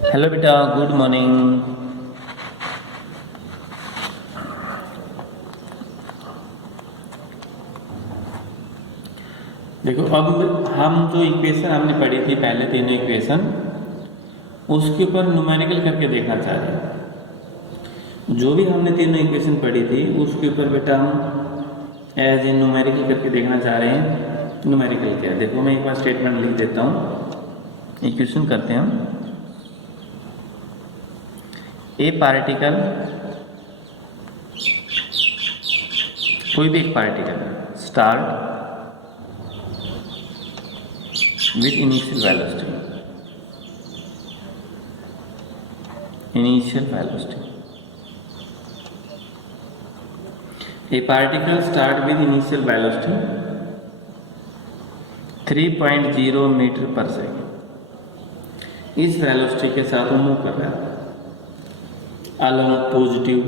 Hello बेटा, good morning. देखो, अब हम जो इक्वेशन हमने पढ़ी थी पहले तीनों इक्वेशन, उसके ऊपर न्यूमेरिकल करके देखना चाह रहे हैं। जो भी हमने तीनों इक्वेशन पढ़ी थी उसके ऊपर बेटा हम एज ए न्यूमेरिकल करके देखना चाह रहे हैं। न्यूमेरिकल क्या है देखो, मैं एक बार स्टेटमेंट लिख देता हूँ। इक्वेशन करते हैं हम। ए पार्टिकल, कोई भी एक particle start with initial velocity, a particle start with initial velocity 3.0 metre per second. इस वेलोसिटी के साथ वो मूव कर रहा है अलोंग पॉजिटिव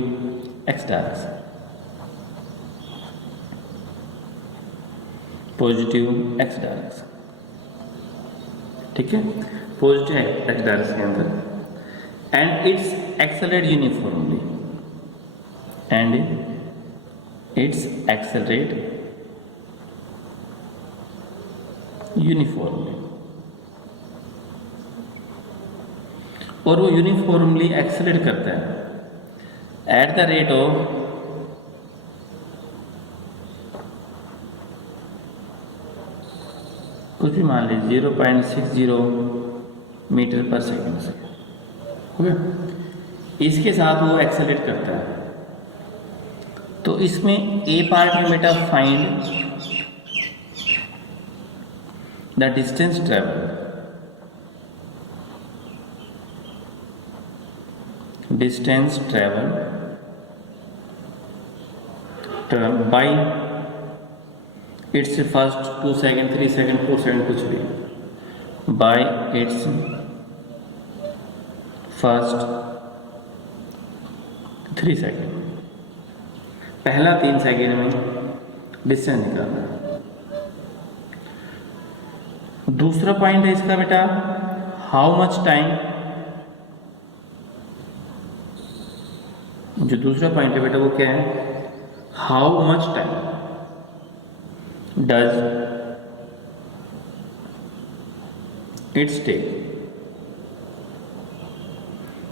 एक्स डायरेक्शन, ठीक है, पॉजिटिव एक्स डायरेक्शन के अंदर। एंड इट्स एक्सेलरेट यूनिफॉर्मली, और वो यूनिफॉर्मली एक्सेलरेट करता है एट द रेट ऑफ कुछ भी मान लीजिए 0.60 मीटर पर सेकेंड से, हो गया। इसके साथ वो एक्सेलरेट करता है। तो इसमें ए पार्ट में बेटा find the distance travel by its first 2 second 3 second 4 second कुछ भी, बाय इट्स फर्स्ट 3 सेकेंड, पहला 3 सेकेंड में डिस्टेंस निकालना है। दूसरा पॉइंट है इसका बेटा हाउ मच टाइम, जो दूसरा पॉइंट है बेटा वो क्या है, how much time does it take,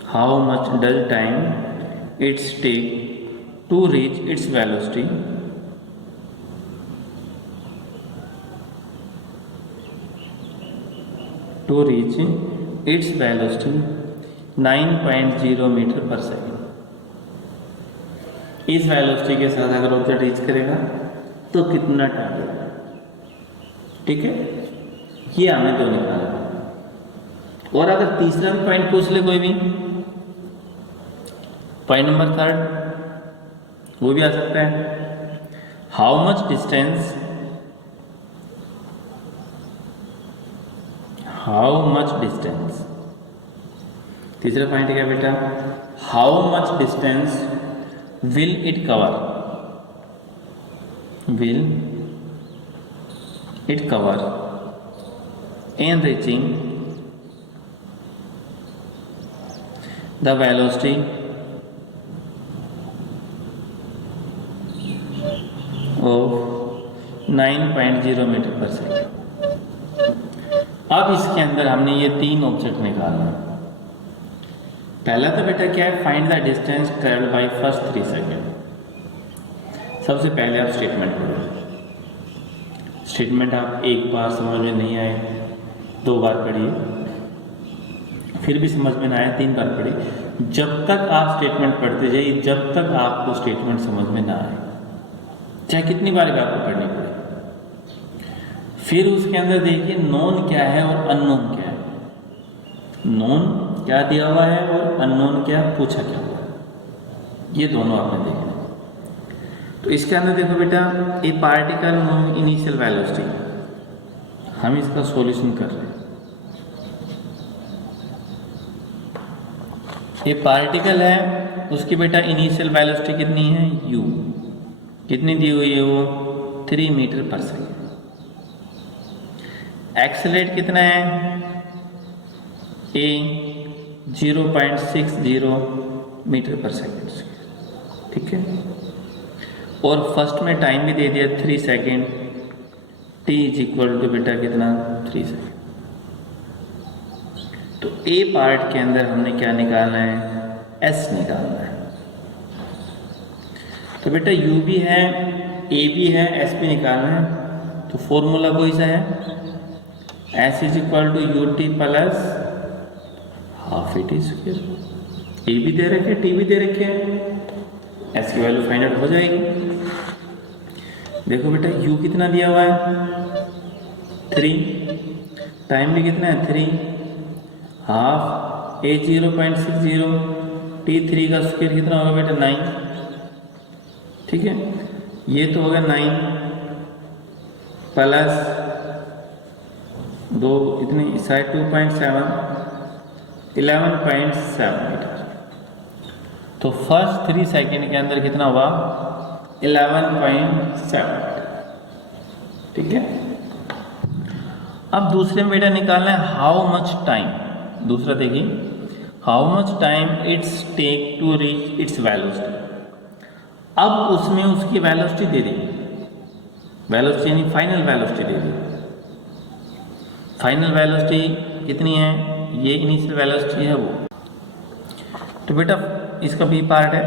how much does time it take to reach its velocity to reach its velocity 9.0 meter per second. इस वेलोसिटी के साथ अगर ऑब्जेक्ट रीच करेगा तो कितना टाइम लगेगा, ठीक है, ये हमें दो निकालना। और अगर तीसरा भी पॉइंट पूछ ले कोई भी, पॉइंट नंबर 3 वो भी आ सकता है, हाउ मच डिस्टेंस, तीसरा पॉइंट क्या बेटा, how much distance will it cover in reaching the velocity of 9.0 meter per second. अब इसके अंदर हमने ये 3 ऑब्जेक्ट निकालना। पहला तो बेटा क्या है, find the distance travel by first 3 second. सबसे पहले आप स्टेटमेंट पढ़ो। स्टेटमेंट आप एक बार समझ में नहीं आए 2 बार पढ़िए, फिर भी समझ में ना आए 3 बार पढ़िए। जब तक आप स्टेटमेंट पढ़ते जाइए, जब तक आपको स्टेटमेंट समझ में ना आए, चाहे कितनी बार भी आपको पढ़नी पड़े। फिर उसके अंदर देखिए नोन क्या है और अननोन क्या है, नोन क्या दिया हुआ है और अननोन क्या पूछा क्या हुआ है, ये दोनों आपने देखना। तो इसके अंदर देखो बेटा, ए पार्टिकल मूविंग इनिशियल वेलोसिटी, हम इसका सॉल्यूशन कर रहे हैं। ये पार्टिकल है, उसकी बेटा इनिशियल वेलोसिटी कितनी है, u, कितनी दी हुई है वो 3 मीटर पर सेकेंड। एक्सेलरेट कितना है, a 0.60 metre per second square, ठीक है। और फर्स्ट में टाइम भी दे दिया 3 second, t is equal to बेटा कितना 3 सेकेंड। तो ए पार्ट के अंदर हमने क्या निकालना है, s निकालना है। तो बेटा u भी है, a भी है, s भी निकालना है। तो फॉर्मूला कोई सा है, s is equal to ut plus half a t square. A भी दे रखे, टी भी दे रखे हैं, s की वैल्यू फाइंड आउट हो जाएगी। देखो बेटा u कितना दिया हुआ है 3, टाइम भी कितना है 3, हाफ a 0.60, t3 का स्क्वायर कितना होगा बेटा 9, ठीक है। ये तो होगा 9 प्लस 2 इतनी साइड 2.7, 11.7 मीटर। तो फर्स्ट 3 सेकेंड के अंदर कितना हुआ 11.7, ठीक है। अब दूसरे में बेटा निकालना है हाउ मच टाइम। दूसरा देखिए, how much time it's take to reach its velocity. अब उसमें उसकी वेलोसिटी दे दी, वेलोसिटी यानी फाइनल वेलोसिटी दे दी। फाइनल वेलोसिटी कितनी है, ये इनिशियल वेलोसिटी है वो। तो बेटा इसका बी पार्ट है,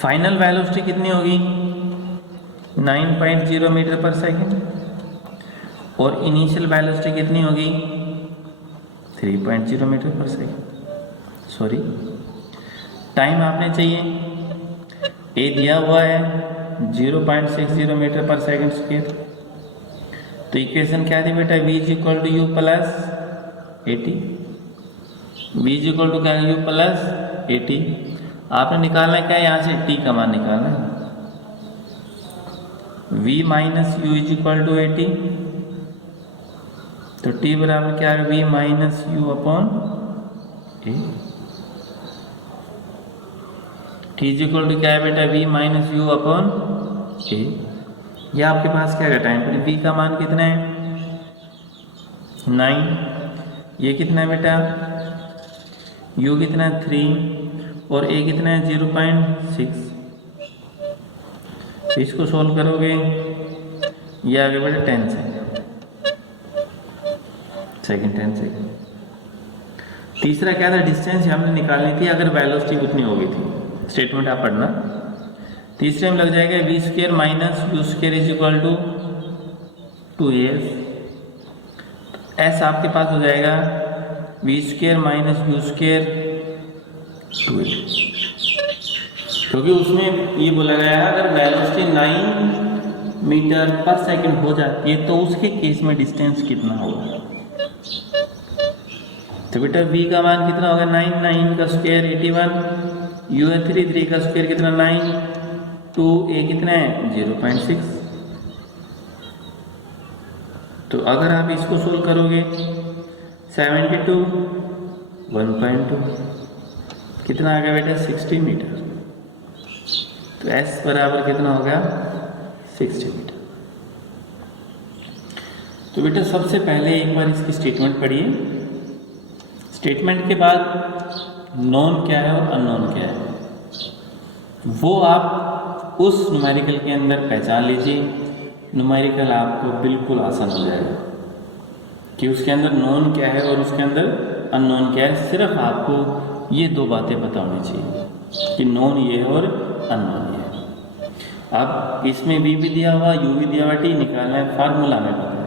फाइनल वेलोसिटी कितनी होगी 9.0 मीटर पर सेकेंड, और इनिशियल वेलोसिटी कितनी होगी 3.0 metre per second. Sorry, time आपने चाहिए, ए दिया हुआ है 0.60 मीटर पर सेकेंड स्क्वायर। तो इक्वेशन क्या थी बेटा, v is equal to u plus a t, v is equal to क्या यू प्लस ए टी। आपने निकालना है क्या, यहाँ से t का मान निकालना है, v minus u is equal to a t. तो t बराबर क्या है, v minus u upon a. t is equal to क्या है बेटा, v minus u upon a. यह आपके पास क्या है टाइम पर, v का मान कितना है 9, ये कितना है बेटा u कितना है 3, और a कितना है 0.6। इसको सोल्व करोगे ये आगे बेटा 10 सेकेंड 10 सेकेंड। तीसरा क्या था, डिस्टेंस हमने निकालनी थी अगर वेलोसिटी उतनी हो गई थी। स्टेटमेंट आप पढ़ना। तीसरे में लग जाएगा v square minus u square is equal to 2as। S आपके पास हो जाएगा v square minus u square 2a, क्योंकि उसमें ये बोला गया है अगर वेलोसिटी 9 मीटर पर सेकंड हो जाती है तो उसके केस में डिस्टेंस कितना होगा। तो बेटा v का मान कितना होगा 9, 9 का स्क्वायर 81, u है 3, 3 का स्क्वायर कितना 9, 2a कितना है 0.6। तो अगर आप इसको सोल्व करोगे 72 1.2 कितना आ गया बेटा 60 मीटर। तो s बराबर कितना हो गया 60 मीटर। तो बेटा सबसे पहले एक बार इसकी स्टेटमेंट पढ़िए। स्टेटमेंट के बाद नॉन क्या है और अननोन क्या है वो आप उस न्यूमेरिकल के अंदर पहचान लीजिए। न्यूमेरिकल आपको बिल्कुल आसान हो जाएगा कि उसके अंदर नॉन क्या है और उसके अंदर अननोन क्या है। सिर्फ आपको ये दो बातें पता होनी चाहिए कि नॉन ये है और अननोन ये है। अब इसमें v भी दिया हुआ, u भी दिया हुआ, t निकालना है, फार्मूला में पता है।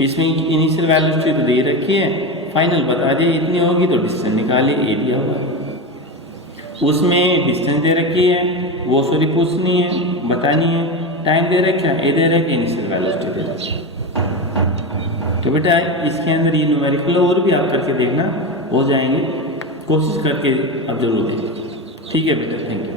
इसमें इनिशियल वेलोसिटी तो दे रखी है, फाइनल बता दिए इतनी होगी तो डिस्टेंस निकालिए, ए दिया हुआ है। उसमें डिस्टेंस दे रखी है, वो सॉरी पूछनी है, बतानी है, टाइम दे रखा है, ए दे रखा है, इनिशियल वेलोसिटी दे रखी है। तो बेटा इसके अंदर ये न्यूमेरिकल और भी आप करके देखना, हो जाएंगे। कोशिश करके अब जरूर देखिए। ठीक है बेटा, थैंक यू।